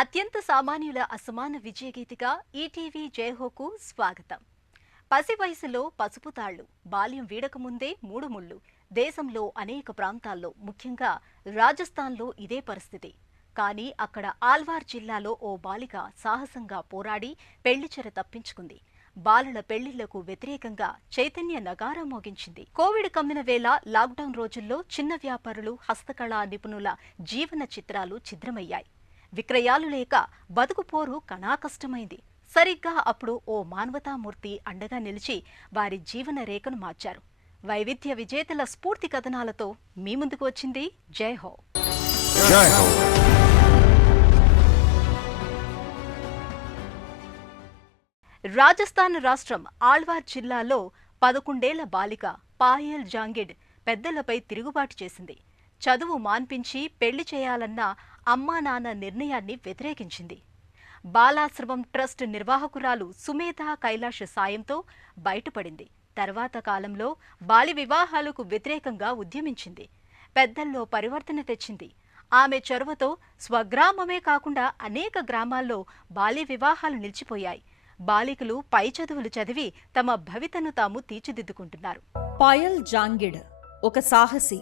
అత్యంత సామాన్యుల అసమాన విజయగీతిగా ఈటీవీ జయహోకు స్వాగతం. పసి వయసులో పసుపు తాళ్లు, బాల్యం వీడకముందే మూడు ముళ్ళు. దేశంలో అనేక ప్రాంతాల్లో, ముఖ్యంగా రాజస్థాన్లో ఇదే పరిస్థితి. కానీ అక్కడ ఆల్వార్ జిల్లాలో ఓ బాలిక సాహసంగా పోరాడి పెళ్లిచెర తప్పించుకుంది. బాలుల పెళ్లిళ్లకు వ్యతిరేకంగా చైతన్య నగారా మోగించింది. కోవిడ్ కమ్మిన వేళ లాక్డౌన్ రోజుల్లో చిన్న వ్యాపారులు, హస్తకళా నిపుణుల జీవన చిత్రాలు ఛిద్రమయ్యాయి. విక్రయాలు లేక బతుకు పోరు కణాకష్టమైంది. సరిగ్గా అప్పుడు ఓ మానవతామూర్తి అండగా నిలిచి వారి జీవన రేఖను మార్చారు. వైవిధ్య విజేతల స్ఫూర్తి కథనాలతో మీ ముందుకు వచ్చింది జయహో. రాజస్థాన్ రాష్ట్రం ఆళ్వార్ జిల్లాలో 11 ఏళ్ల బాలిక పాయల్ జాంగిడ్ పెద్దలపై తిరుగుబాటు చేసింది. చదువు మాన్పించి పెళ్లి చేయాలన్న అమ్మా నాన్న నిర్ణయాన్ని వ్యతిరేకించింది. బాలాశ్రమం ట్రస్ట్ నిర్వాహకురాలు సుమేధా కైలాష్ సాయంతో బయటపడింది. తర్వాత కాలంలో బాల్య వివాహాలకు వ్యతిరేకంగా ఉద్యమించింది. పెద్దల్లో పరివర్తన తెచ్చింది. ఆమె చొరవతో స్వగ్రామమే కాకుండా అనేక గ్రామాల్లో బాల్య వివాహాలు నిలిచిపోయాయి. బాలికలు పై చదువులు చదివి తమ భవితను తాము తీర్చిదిద్దుకుంటున్నారు. పాయల్ జాంగిడ్ ఒక సాహసి.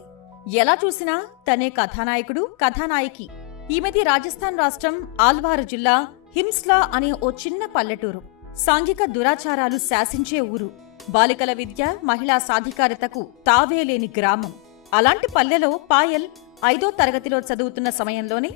ఎలా చూసినా తనే కథానాయకుడు, కథానాయకి. ఈమెది రాజస్థాన్ రాష్ట్రం ఆల్వార్ జిల్లా హిమ్స్లా అనే ఓ చిన్న పల్లెటూరు. సాంఘిక దురాచారాలు శాసించే ఊరు. బాలికల విద్య, మహిళా సాధికారతకు తావేలేని గ్రామం. అలాంటి పల్లెలో పాయల్ 5వ తరగతిలో చదువుతున్న సమయంలోనే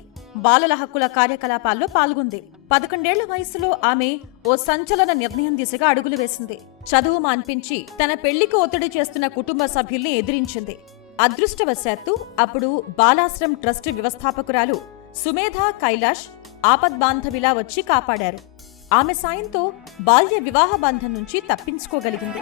బాలల హక్కుల కార్యకలాపాల్లో పాల్గొంది. 11 ఏళ్ల వయసులో ఆమె ఓ సంచలన నిర్ణయం దిశగా అడుగులు వేసింది. చదువు మాన్పించి తన పెళ్లికి ఒత్తిడి చేస్తున్న కుటుంబ సభ్యుల్ని ఎదిరించింది. అదృష్టవశాత్తు అప్పుడు బాలాశ్రమ్ ట్రస్ట్ వ్యవస్థాపకురాలు సుమేధా కైలాష్ ఆపద్బాంధవిలా వచ్చి కాపాడారు. ఆమె సాయంతో బాల్య వివాహ బంధం నుంచి తప్పించుకోగలిగింది.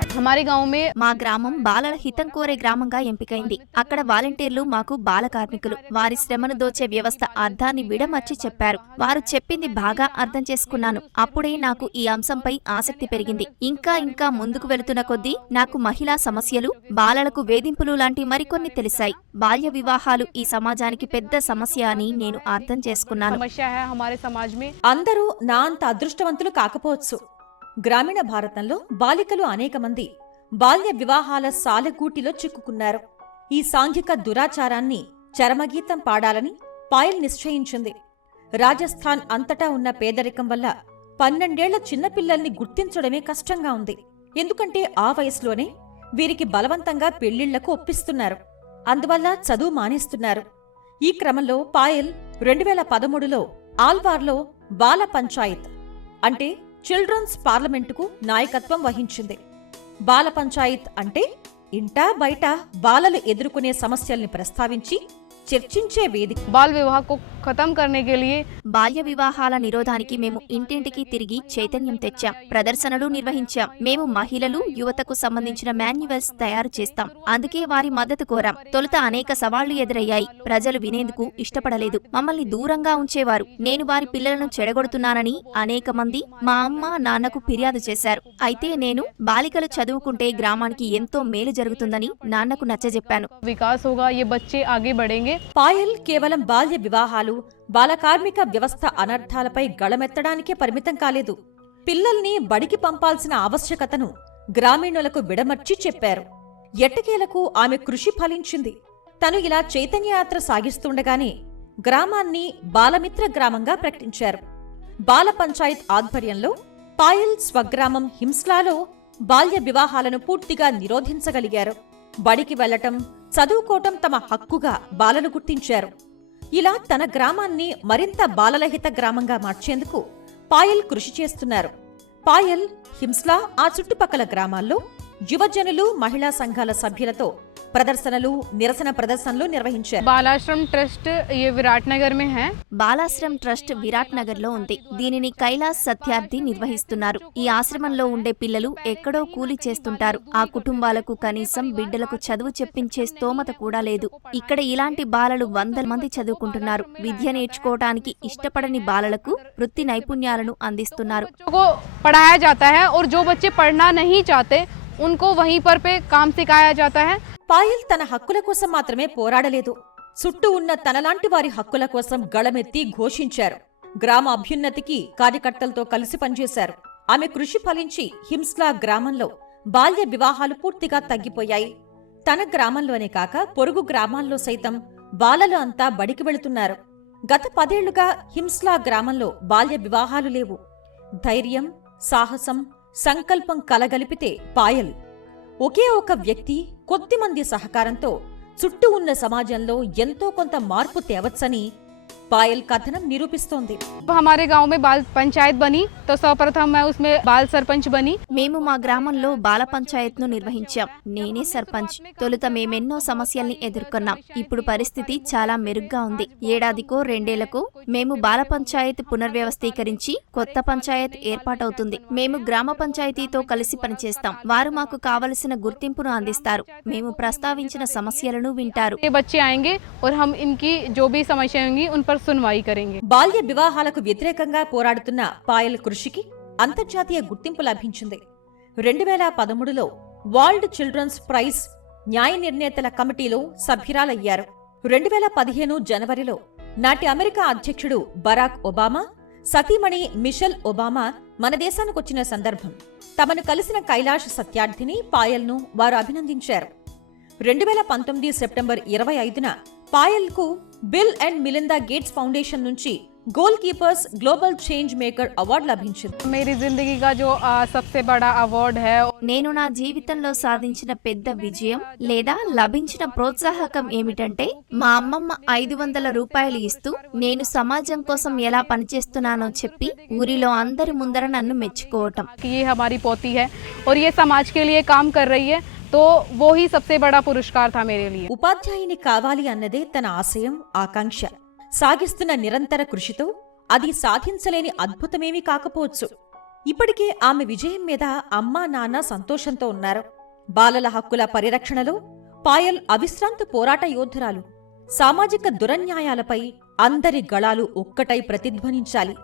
మా గ్రామం బాలల హితం కోరే గ్రామంగా ఎంపికైంది. అక్కడ వాలంటీర్లు మాకు బాల కార్మికులు. వారి శ్రమను దోచే వ్యవస్థ అర్థాన్ని విడమర్చి చెప్పారు. వారు చెప్పింది బాగా అర్థం చేసుకున్నాను. అప్పుడే నాకు ఈ అంశంపై ఆసక్తి పెరిగింది. ఇంకా ముందుకు వెళుతున్న కొద్దీ నాకు మహిళా సమస్యలు, బాలలకు వేధింపులు లాంటి మరికొన్ని తెలిసాయి. బాల్య వివాహాలు ఈ సమాజానికి పెద్ద సమస్య అని నేను అర్థం చేసుకున్నాను. అందరూ నా అంత అదృష్టవంతులు కాకపోవచ్చు. గ్రామీణ భారతంలో బాలికలు అనేక మంది బాల్య వివాహాల సాలెగూటిలో చిక్కుకున్నారు. ఈ సాంఘిక దురాచారాన్ని చరమగీతం పాడాలని పాయల్ నిశ్చయించింది. రాజస్థాన్ అంతటా ఉన్న పేదరికం వల్ల 12 ఏళ్ల చిన్నపిల్లల్ని గుర్తించడమే కష్టంగా ఉంది. ఎందుకంటే ఆ వయసులోనే వీరికి బలవంతంగా పెళ్లిళ్లకు ఒప్పిస్తున్నారు. అందువల్ల చదువు మానేస్తున్నారు. ఈ క్రమంలో పాయల్ 2013లో ఆల్వార్లో బాల పంచాయత్ అంటే చిల్డ్రన్స్ పార్లమెంటుకు నాయకత్వం వహించింది. బాల పంచాయత్ అంటే ఇంటా బయట బాలలు ఎదుర్కొనే సమస్యల్ని ప్రస్తావించి చర్చించే వేదిక. బాల్య వివాహాల నిరోధానికి మేము ఇంటింటికి తిరిగి చైతన్యం తెచ్చాం. ప్రదర్శనలు నిర్వహించాం. మేము మహిళలు, యువతకు సంబంధించిన మాన్యువల్స్ తయారు చేస్తాం. అందుకే వారి మద్దతు కోరాం. తొలుత అనేక సవాళ్లు ఎదురయ్యాయి. ప్రజలు వినేందుకు ఇష్టపడలేదు. మమ్మల్ని దూరంగా ఉంచేవారు. నేను వారి పిల్లలను చెడగొడుతున్నానని అనేక మంది మా అమ్మ, నాన్నకు ఫిర్యాదు చేశారు. అయితే నేను బాలికలు చదువుకుంటే గ్రామానికి ఎంతో మేలు జరుగుతుందని నాన్నకు నచ్చజెప్పాను. పాయల్ కేవలం బాల్య వివాహాలు, బాలకార్మిక వ్యవస్థ అనర్థాలపై గళమెత్తడానికే పరిమితం కాలేదు. పిల్లల్ని బడికి పంపాల్సిన ఆవశ్యకతను గ్రామీణులకు విడమర్చి చెప్పారు. ఎట్టకేలకు ఆమె కృషి ఫలించింది. తను ఇలా చైతన్యయాత్ర సాగిస్తుండగానే గ్రామాన్ని బాలమిత్ర గ్రామంగా ప్రకటించారు. బాల పంచాయత్ ఆధ్వర్యంలో పాయల్ స్వగ్రామం హిమ్స్లాలో బాల్య వివాహాలను పూర్తిగా నిరోధించగలిగారు. బడికి వెళ్లటం, చదువుకోవటం తమ హక్కుగా బాలలు గుర్తించారు. ఇలా తన గ్రామాన్ని మరింత బాలలహిత గ్రామంగా మార్చేందుకు పాయల్ కృషి చేస్తున్నారు. పాయల్ హిమ్స్లా, ఆ చుట్టుపక్కల గ్రామాల్లో యువజనులు, మహిళా సంఘాల సభ్యులతో ప్రదర్శనలు, నిరసన ప్రదర్శనలు నిర్వహించారు. బాలాశ్రమ్ ట్రస్ట్ విరాట్ నగర్ లో ఉంది. దీనిని కైలాస్ సత్యార్థి నిర్వహిస్తున్నారు. ఈ ఆశ్రమంలో ఉండే పిల్లలు ఎక్కడో కూలి చేస్తుంటారు. ఆ కుటుంబాలకు కనీసం బిడ్డలకు చదువు చెప్పించే స్తోమత కూడా లేదు. ఇక్కడ ఇలాంటి బాలలు 100 మంది చదువుకుంటున్నారు. విద్య నేర్చుకోవటానికి ఇష్టపడని బాలలకు వృత్తి నైపుణ్యాలను అందిస్తున్నారు. పాయల్ తన హక్కుల కోసం మాత్రమే పోరాడలేదు. చుట్టూ ఉన్న తనలాంటి వారి హక్కుల కోసం గళమెత్తి ఘోషించారు. గ్రామ అభ్యున్నతికి కార్యకర్తలతో కలిసి పనిచేశారు. ఆమె కృషి ఫలించి హింస్లా గ్రామంలో బాల్య వివాహాలు పూర్తిగా తగ్గిపోయాయి. తన గ్రామంలోనే కాక పొరుగు గ్రామాల్లో సైతం బాలలు అంతా బడికి వెళుతున్నారు. గత 10 ఏళ్లుగా హింస్లా గ్రామంలో బాల్య వివాహాలు లేవు. ధైర్యం, సాహసం, సంకల్పం కలగలిపితే పాయల్. ఒకే ఒక వ్యక్తి, కొద్దిమంది సహకారంతో చుట్టూ ఉన్న సమాజంలో ఎంతో కొంత మార్పు తేవచ్చని पायल कथनम निरूपिस्तोंदी। हमारे गांव में बाल पंचायत बनी तो सर्वप्रथम मैं उसमें बाल सरपंच बनी। మేము మా గ్రామంలో బాల పంచాయత్ను నిర్వహించాం. నేనే సర్పంచ్. తొలుత మేమెన్నో సమస్యల్ని ఎదుర్కొన్నాం. ఇప్పుడు పరిస్థితి చాలా మెరుగ్గా ఉంది. ఏడాదికో 2 ఏళ్లకు మేము బాల పంచాయత్ పునర్వ్యవస్థీకరించి కొత్త పంచాయత్ ఏర్పాటవుతుంది. మేము గ్రామ పంచాయతీతో కలిసి పనిచేస్తాం. వారు మాకు కావలసిన గుర్తింపును అందిస్తారు. మేము ప్రస్తావించిన సమస్యలను వింటారు. बच्चे आएंगे और हम इनकी जो भी समस्याएं होंगी उन पर सुनवाई करेंगे। బాల్య వివాహాలకు వ్యతిరేకంగా పోరాడుతున్న పాయల్ కృషికి అంతర్జాతీయ గుర్తింపు లభించింది. 2013లో వరల్డ్ చిల్డ్రన్స్ ప్రైజ్ న్యాయ నిర్ణేతల కమిటీలో సభ్యురాలయ్యారు. 2015 జనవరిలో నాటి అమెరికా అధ్యక్షుడు బరాక్ ఒబామా సతీమణి మిషెల్ ఒబామా మన దేశానికొచ్చిన సందర్భం తమను కలిసిన కైలాష్ సత్యార్థిని పాయల్ను వారు అభినందించారు. 2019 సెప్టెంబర్ 25న పాయల్కు Bill and Melinda Gates Foundation నుంచి goalkeepers global change maker award లభించింది. मेरी जिंदगी का जो सबसे बड़ा अवार्ड है, నేను నా జీవితంలో సాధించిన పెద్ద విజయం లేదా లభించిన ప్రోత్సాహకం ఏమిటంటే మా అమ్మమ్మ 500 రూపాయలు ఇస్తూ నేను సమాజం కోసం ఎలా పనిచేస్తున్నానో చెప్పి ఊరిలో అందరి ముందర నన్ను మెచ్చుకోవటం. कि ये हमारी पोती है और ये समाज के लिए काम कर रही है, तो वो ही सबसे बड़ा पुरस्कार था मेरे लिए। ఉపాధ్యాయుని కావాలి అన్నదే తన ఆశయం, ఆకాంక్ష. సాగిస్తున్న నిరంతర కృషితో అది సాధించలేని అద్భుతమేమీ కాకపోవచ్చు. ఇప్పటికే ఆమె విజయం మీద అమ్మా నాన్న సంతోషంతో ఉన్నారు. బాలల హక్కుల పరిరక్షణలో పాయల్ అవిశ్రాంత పోరాట యోధురాలు. సామాజిక దురన్యాయాలపై అందరి గళాలు ఒక్కటై ప్రతిధ్వనించాలి.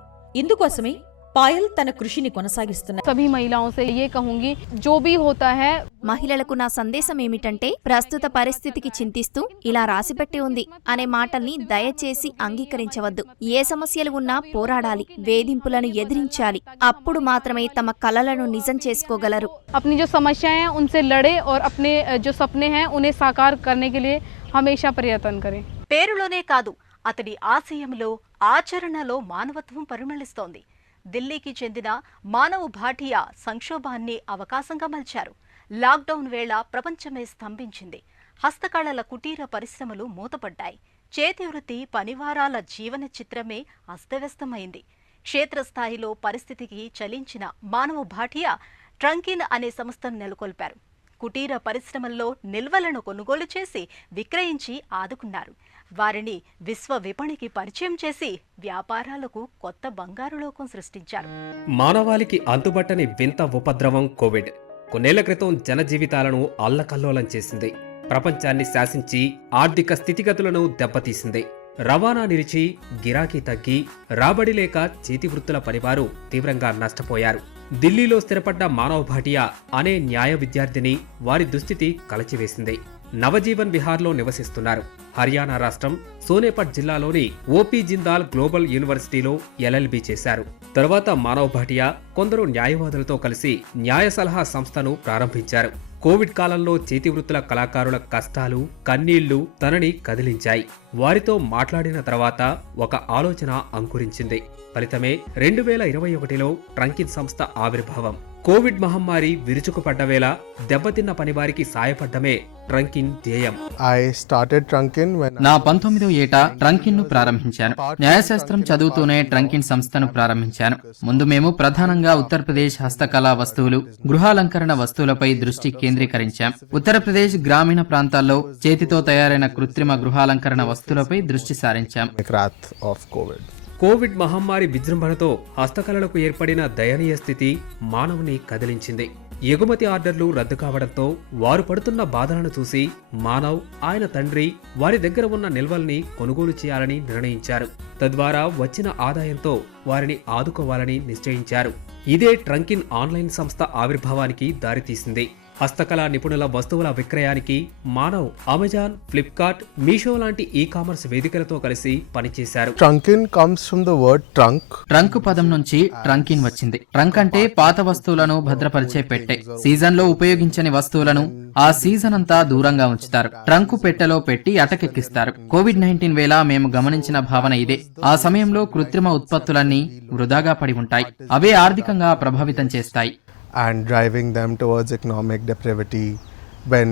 ఇందుకోసమే పాయల్ తన కృషిని కొనసాగిస్తున్నారు. सभी महिलाओं से ये कहूंगी, जो भी होता है। మహిళలకు నా సందేశం ఏమిటంటే ప్రస్తుత పరిస్థితికి చింతిస్తూ ఇలా రాసిపెట్టి ఉంది అనే మాటల్ని దయచేసి అంగీకరించవద్దు. ఏ సమస్యలు ఉన్నా పోరాడాలి, వేధింపులను ఎదిరించాలి. అప్పుడు మాత్రమే తమ కలలను నిజం చేసుకోగలరు. अपनी जो समस्याएं हैं उनसे लड़े और अपने जो सपने हैं उन्हें साकार करने के लिए हमेशा प्रयत्न करें। పేరులోనే కాదు, అతడి ఆశయంలో, ఆచరణలో మానవత్వం పరిమళిస్తోంది. ఢిల్లీకి చెందిన మానవ్ భాటియా సంక్షోభాన్ని అవకాశంగా మలిచారు. లాక్డౌన్ వేళ ప్రపంచమే స్తంభించింది. హస్తకళల కుటీర పరిశ్రమలు మూతపడ్డాయి. చేతివృత్తి పనివారాల జీవన చిత్రమే అస్తవ్యస్తమైంది. క్షేత్రస్థాయిలో పరిస్థితికి చలించిన మానవ్ భాటియా ట్రంకిన్ అనే సంస్థను నెలకొల్పారు. కుటీర పరిశ్రమల్లో నిల్వలను కొనుగోలు చేసి విక్రయించి ఆదుకున్నారు. వారిని విశ్వ విపణికి పరిచయం చేసి వ్యాపారాలకు కొత్త బంగారు లోకం సృష్టించారు. మానవాళికి అంతుబట్టని వింత ఉపద్రవం కోవిడ్ కొన్నేళ్ల క్రితం జనజీవితాలను అల్లకల్లోలం చేసింది. ప్రపంచాన్ని శాసించి ఆర్థిక స్థితిగతులను దెబ్బతీసింది. రవాణా నిలిచి, గిరాకీ తగ్గి, రాబడి లేక చేతివృత్తుల పనివారు తీవ్రంగా నష్టపోయారు. ఢిల్లీలో స్థిరపడ్డ మానవ్ భాటియా అనే న్యాయ విద్యార్థిని వారి దుస్థితి కలచివేసింది. నవజీవన్ విహార్లో నివసిస్తున్నారు. హర్యానా రాష్ట్రం సోనేపట్ జిల్లాలోని ఓపీ జిందాల్ గ్లోబల్ యూనివర్సిటీలో LLB చేశారు. తరువాత మానవ్ భాటియా కొందరు న్యాయవాదులతో కలిసి న్యాయ సలహా సంస్థను ప్రారంభించారు. కోవిడ్ కాలంలో చేతివృత్తుల కళాకారుల కష్టాలు, కన్నీళ్లు తనని కదిలించాయి. వారితో మాట్లాడిన తర్వాత ఒక ఆలోచన అంకురించింది. ఫలితమే 2021లో ట్రంకిన్ సంస్థ ఆవిర్భావం. కోవిడ్ మహమ్మారి విరుచుకుపడ్డ వేళ దెబ్బతిన్న పనివారికి సాయపడ్డమే ట్రంకిన్ ధ్యేయం. నా 19వ ఏట ట్రంకిన్ ను ప్రారంభించాను. న్యాయశాస్త్రం చదువుతూనే ట్రంకిన్ సంస్థను ప్రారంభించాను. ముందు మేము ప్రధానంగా ఉత్తరప్రదేశ్ హస్తకళా వస్తువులు, గృహాలంకరణ వస్తువులపై దృష్టి కేంద్రీకరించాం. ఉత్తరప్రదేశ్ గ్రామీణ ప్రాంతాల్లో చేతితో తయారైన కృత్రిమ గృహాలంకరణ వస్తువులపై దృష్టి సారించాం. కోవిడ్ మహమ్మారి విజృంభణతో హస్తకళలకు ఏర్పడిన దయనీయ స్థితి మానవుని కదిలించింది. ఎగుమతి ఆర్డర్లు రద్దు కావడంతో వారు పడుతున్న బాధలను చూసి మానవ్, ఆయన తండ్రి వారి దగ్గర ఉన్న నిల్వల్ని కొనుగోలు చేయాలని నిర్ణయించారు. తద్వారా వచ్చిన ఆదాయంతో వారిని ఆదుకోవాలని నిశ్చయించారు. ఇదే ట్రంకిన్ ఆన్లైన్ సంస్థ ఆవిర్భావానికి దారితీసింది. హస్తకళా నిపుణుల వస్తువుల విక్రయానికి మానవ్ అమెజాన్, ఫ్లిప్కార్ట్, మీషో లాంటి ఈ-కామర్స్ వేదికలతో కలిసి పనిచేశారు. Trunkin comes from the word trunk. Trunk పదం నుంచి ట్రంకిన్ వచ్చింది. ట్రంక్ అంటే పాత వస్తువులను భద్రపరిచే పెట్టె. సీజన్ లో ఉపయోగించని వస్తువులను ఆ సీజన్ అంతా దూరంగా ఉంచుతారు. ట్రంకు పెట్టెలో పెట్టి అటకెక్కిస్తారు. కోవిడ్-19 వేళ మేము గమనించిన భావన ఇదే. ఆ సమయంలో కృత్రిమ ఉత్పత్తులన్నీ వృధాగా పడి ఉంటాయి. అవే ఆర్థికంగా ప్రభావితం చేస్తాయి. And driving them towards economic depravity when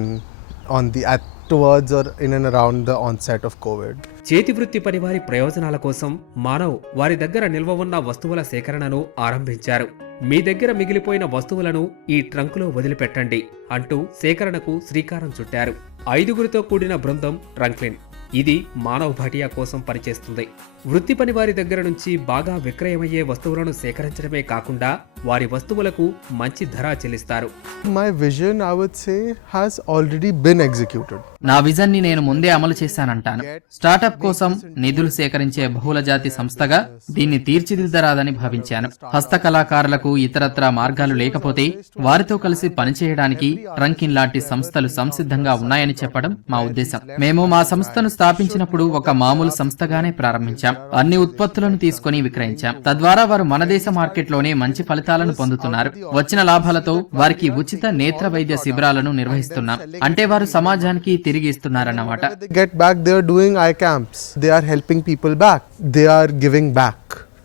towards or in and around the onset of COVID. చేతి వృత్తి పనివారి ప్రయోజనాల కోసం మానవ్ వారి దగ్గర నిల్వ ఉన్న వస్తువుల సేకరణను ఆరంభించారు. మీ దగ్గర మిగిలిపోయిన వస్తువులను ఈ ట్రంకులో వదిలిపెట్టండి అంటూ సేకరణకు శ్రీకారం చుట్టారు. 5గురితో కూడిన బృందం ట్రంక్లిన్. ఇది మానవ్ భాటియా కోసం పనిచేస్తుంది. వృత్తి పని వారి దగ్గర నుంచి బాగా విక్రయమయ్యే వస్తువులను సేకరించడమే కాకుండా వారి వస్తువులకు మంచి ధర చెల్లిస్తారు. My vision, I would say, has already been executed. నా విజన్ ని నేను ముందే అమలు చేశానంటాను. స్టార్టప్ కోసం నిధులు సేకరించే బహుళజాతి సంస్థగా దీన్ని తీర్చిదిద్దరాదని భావించాను. హస్తకళాకారులకు ఇతరత్రా మార్గాలు లేకపోతే వారితో కలిసి పనిచేయడానికి ట్రంకిన్ లాంటి సంస్థలు సంసిద్ధంగా ఉన్నాయని చెప్పడం మా ఉద్దేశం. మేము మా సంస్థను స్థాపించినప్పుడు ఒక మామూలు సంస్థగానే ప్రారంభించాం. అన్ని ఉత్పత్తులను తీసుకుని విక్రయించాం. తద్వారా వారు మన దేశ మార్కెట్లోనే మంచి ఫలితాలను పొందుతున్నారు. వచ్చిన లాభాలతో వారికి ఉచిత నేత్ర వైద్య శిబిరాలను నిర్వహిస్తున్నాం. అంటే వారు సమాజానికి తిరిగి ఇస్తున్నారన్నమాట. They get back, they are doing eye camps. They are helping people back. They are giving back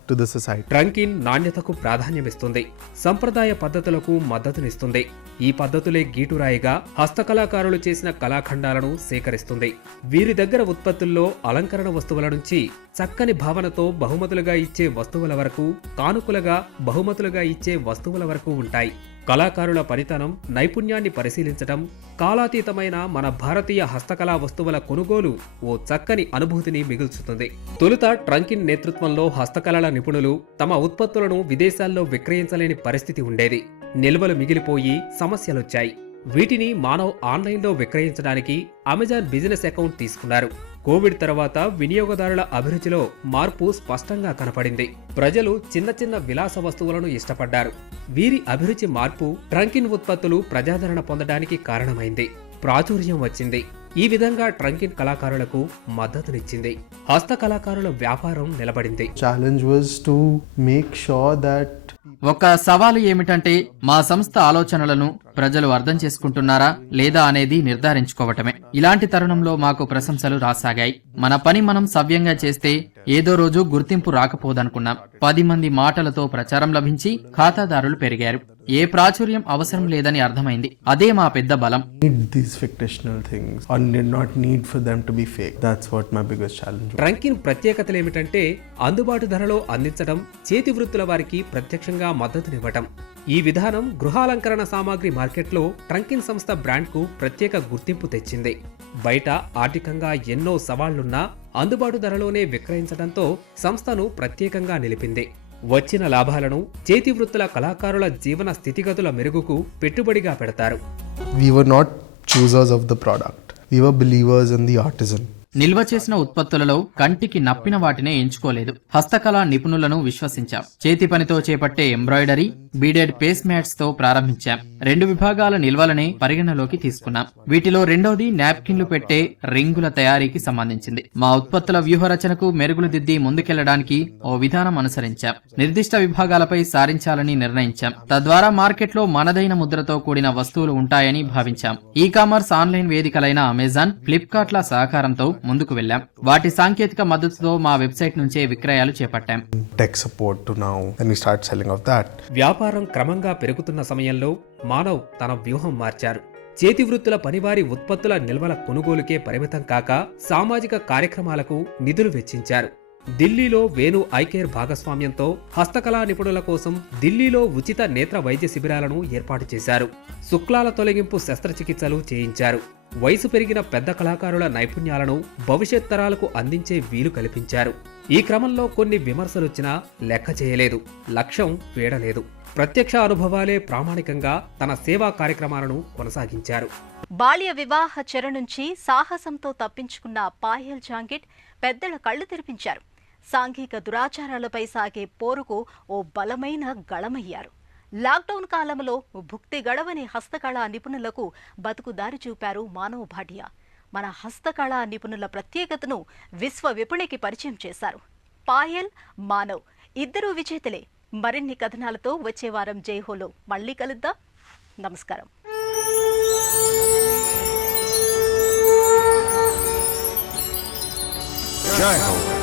to the society. ట్రంకిన్ నాణ్యతకు ప్రాధాన్యమిస్తుంది. సంప్రదాయ పద్ధతులకు మద్దతునిస్తుంది. ఈ పద్ధతులే గీటురాయిగా హస్తకళాకారులు చేసిన కళాఖండాలను సేకరిస్తుంది. వీరి దగ్గర ఉత్పత్తుల్లో అలంకరణ వస్తువుల నుంచి చక్కని భావనతో బహుమతులుగా ఇచ్చే వస్తువుల వరకు, కానుకలుగా బహుమతులుగా ఇచ్చే వస్తువుల వరకు ఉంటాయి. కళాకారుల పనితనం, నైపుణ్యాన్ని పరిశీలించటం, కాలాతీతమైన మన భారతీయ హస్తకళా వస్తువుల కొనుగోలు ఓ చక్కని అనుభూతిని మిగుల్చుతుంది. తొలుత ట్రంకిన్ నేతృత్వంలో హస్తకళల నిపుణులు తమ ఉత్పత్తులను విదేశాల్లో విక్రయించలేని పరిస్థితి ఉండేది. నిల్వలు మిగిలిపోయి సమస్యలొచ్చాయి. వీటిని మానవ్ ఆన్లైన్లో విక్రయించడానికి అమెజాన్ బిజినెస్ అకౌంట్ తీసుకున్నారు. కోవిడ్ తర్వాత వినియోగదారుల అభిరుచిలో మార్పు స్పష్టంగా కనపడింది. ప్రజలు చిన్న చిన్న విలాస వస్తువులను ఇష్టపడ్డారు. వీరి అభిరుచి మార్పు ట్రంకిన్ ఉత్పత్తులు ప్రజాదరణ పొందడానికి కారణమైంది. ప్రాచుర్యం వచ్చింది. ఈ విధంగా ట్రంకిన్ కళాకారులకు మద్దతునిచ్చింది. హస్త కళాకారుల వ్యాపారం నిలబడింది. Challenge was to make sure that ఒక సవాలు ఏమిటంటే మా సంస్థ ఆలోచనలను ప్రజలు అర్థం చేసుకుంటున్నారా లేదా అనేది నిర్ధారించుకోవటమే. ఇలాంటి తరుణంలో మాకు ప్రశంసలు రాసాగాయి. మన పని మనం సవ్యంగా చేస్తే ఏదో రోజు గుర్తింపు రాకపోదనుకున్నాం. 10 మంది మాటలతో ప్రచారం లభించి ఖాతాదారులు పెరిగారు. ఏ ప్రాచుర్యం అవసరం లేదని అర్థమైంది. అదే మా పెద్ద బలం. need these fictional things or did not need for them to be fake. That's what my biggest challenge was. ట్రంకిన్ ప్రత్యేకతలేమిటంటే అందుబాటు ధరలో అందించడం, చేతి వృత్తుల వారికి ప్రత్యక్షంగా మద్దతునివ్వటం. ఈ విధానం గృహాలంకరణ సామాగ్రి మార్కెట్లో ట్రంకిన్ సంస్థ బ్రాండ్కు ప్రత్యేక గుర్తింపు తెచ్చింది. బయట ఆర్థికంగా ఎన్నో సవాళ్లున్నా అందుబాటు ధరలోనే విక్రయించడంతో సంస్థను ప్రత్యేకంగా నిలిపింది. వచ్చిన లాభాలను చేతి వృత్తుల కళాకారుల జీవన స్థితిగతుల మెరుగుకు పెట్టుబడిగా పెడతారు. We were not choosers of the product. We were believers in the artisan. నిల్వ చేసిన ఉత్పత్తులలో కంటికి నప్పిన వాటినే ఎంచుకోలేదు. హస్తకళా నిపుణులను విశ్వసించాం. చేతి పనితో చేపట్టే ఎంబ్రాయిడరీ, బీడెడ్ పేస్ మ్యాట్స్ తో ప్రారంభించాం. 2 విభాగాల నిల్వలనే పరిగణలోకి తీసుకున్నాం. వీటిలో రెండోది నాప్కిన్లు పెట్టే రింగుల తయారీకి సంబంధించింది. మా ఉత్పత్తుల వ్యూహరచనకు మెరుగులు దిద్ది ముందుకెళ్లడానికి ఓ విధానం అనుసరించాం. నిర్దిష్ట విభాగాలపై సారించాలని నిర్ణయించాం. తద్వారా మార్కెట్లో మనదైన ముద్రతో కూడిన వస్తువులు ఉంటాయని భావించాం. ఈ-కామర్స్ ఆన్లైన్ వేదికలైన అమెజాన్, ఫ్లిప్కార్ట్ల సహకారంతో ముందుకు వెళ్లాం. వాటి సాంకేతిక మద్దతుతో మా వెబ్సైట్ నుంచే విక్రయాలు చేపట్టాం. Tech support to now, and we start selling of that. వ్యాపారం క్రమంగా పెరుగుతున్న సమయంలో మానవ్ తన వ్యూహం మార్చారు. చేతి వృత్తుల పనివారి ఉత్పత్తుల నిల్వల కొనుగోలుకే పరిమితం కాక సామాజిక కార్యక్రమాలకు నిధులు వెచ్చించారు. ఢిల్లీలో వేణు ఐకేర్ భాగస్వామ్యంతో హస్తకళా నిపుణుల కోసం ఢిల్లీలో ఉచిత నేత్ర వైద్య శిబిరాలను ఏర్పాటు చేశారు. శుక్లాల తొలగింపు శస్త్రచికిత్సలు చేయించారు. వయసు పెరిగిన పెద్ద కళాకారుల నైపుణ్యాలను భవిష్యత్ తరాలకు అందించే వీలు కల్పించారు. ఈ క్రమంలో కొన్ని విమర్శలొచ్చినా లెక్క చేయలేదు. లక్ష్యం వీడలేదు. ప్రత్యక్ష అనుభవాలే ప్రామాణికంగా తన సేవా కార్యక్రమాలను కొనసాగించారు. బాల్య వివాహ చెర నుంచి సాహసంతో తప్పించుకున్న పాయల్ జాంగిట్ పెద్దల కళ్లు తెరిపించారు. సాంఘిక దురాచారాలపై సాగే పోరుకు ఓ బలమైన గళమయ్యారు. లాక్డౌన్ కాలంలో భుక్తి గడవని హస్తకళా నిపుణులకు బతుకుదారి చూపారు మానవ్ భాటియా. మన హస్తకళా నిపుణుల ప్రత్యేకతను విశ్వ విపణికి పరిచయం చేశారు. పాయల్, మానవ్ ఇద్దరూ విజేతలే. మరిన్ని కథనాలతో వచ్చే వారం జైహోలో మళ్ళీ కలుద్దాం. నమస్కారం. జై హో.